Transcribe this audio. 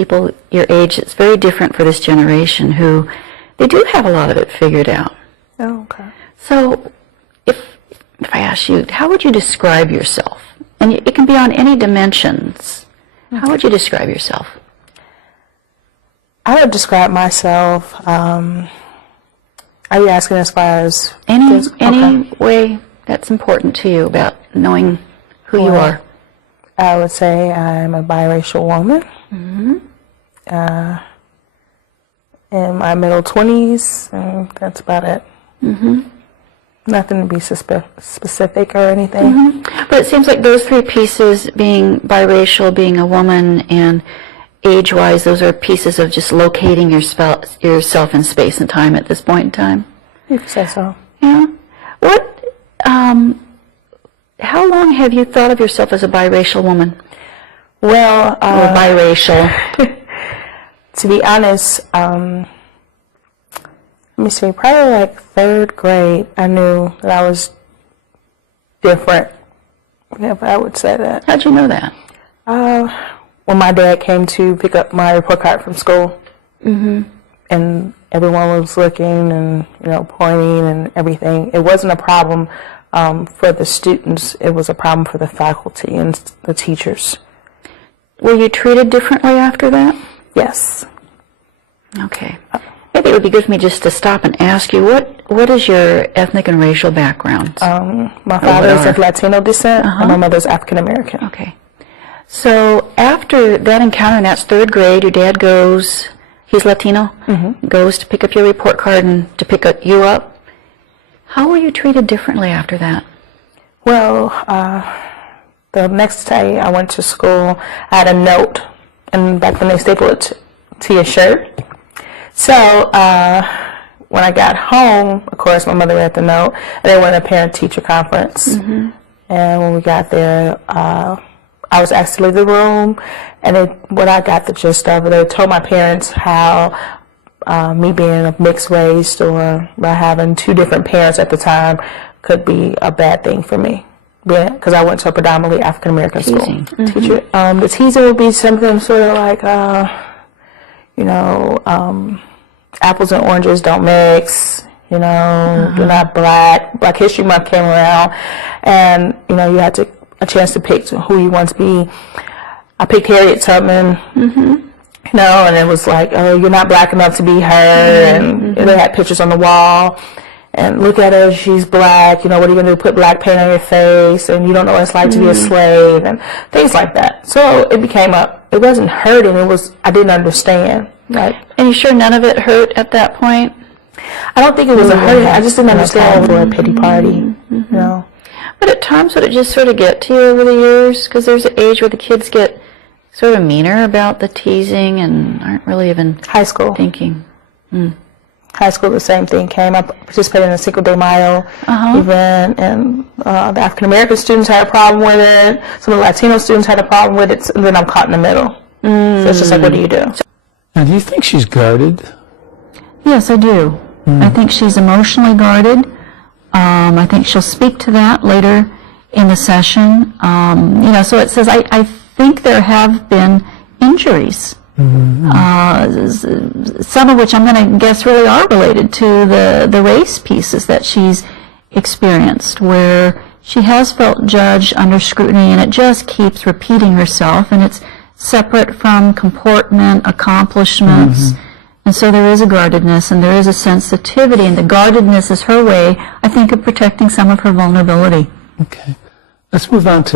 people your age. It's very different for this generation who, they do have a lot of it figured out. Oh, okay. So if I ask you, how would you describe yourself? And it can be on any dimensions. How would you describe yourself? I would describe myself, are you asking as far as... Any way that's important to you about knowing who you are? I would say I'm a biracial woman. In my middle 20s, and that's about it. Nothing to be specific or anything. But it seems like those three pieces, being biracial, being a woman, and age-wise, those are pieces of just locating yourself in space and time at this point in time. You could say so. Yeah. How long have you thought of yourself as a biracial woman? Well, or biracial? To be honest, let me see, probably like 3rd grade, I knew that I was different, if I would say that. How'd you know that? When my dad came to pick up my report card from school, and everyone was looking and, pointing and everything. It wasn't a problem for the students. It was a problem for the faculty and the teachers. Were you treated differently after that? Yes. Okay. Maybe it would be good for me just to stop and ask you, what is your ethnic and racial background? My father is of Latino descent, and my mother's African American. Okay. So after that encounter, and that's 3rd grade, your dad goes, he's Latino, goes to pick up your report card and to pick you up. How were you treated differently after that? Well, the next day I went to school, I had a note, and back when they stapled it to your shirt. So when I got home, of course, my mother read the note, and they went to a parent-teacher conference. And when we got there, I was asked to leave the room, and what I got the gist of it, they told my parents how me being of mixed race or by having 2 different parents at the time could be a bad thing for me, because I went to a predominantly African American school. Teacher, the teasing would be something sort of like, apples and oranges don't mix. You're not black. Black History Month came around, and you had a chance to pick who you want to be. I picked Harriet Tubman. And it was like, oh, you're not black enough to be her, and they had pictures on the wall, and look at her, she's black, what are you going to do, put black paint on your face, and you don't know what it's like to be a slave, and things like that. So it became it wasn't hurting, I didn't understand. And you sure none of it hurt at that point? I don't think it was a hurting, I just didn't understand for a pity party, But at times would it just sort of get to you over the years? Because there's an age where the kids get sort of meaner about the teasing and aren't really even high school thinking. High school, the same thing came. I participated in a Cinco de Mayo event, and the African American students had a problem with it. Some of the Latino students had a problem with it, and then I'm caught in the middle. So it's just like, what do you do? Now, do you think she's guarded? Yes, I do. I think she's emotionally guarded. I think she'll speak to that later in the session. So it says, I think there have been injuries, some of which I'm going to guess really are related to the race pieces that she's experienced, where she has felt judged, under scrutiny, and it just keeps repeating herself, and it's separate from comportment, accomplishments, and so there is a guardedness, and there is a sensitivity, and the guardedness is her way, I think, of protecting some of her vulnerability. Okay. Let's move on to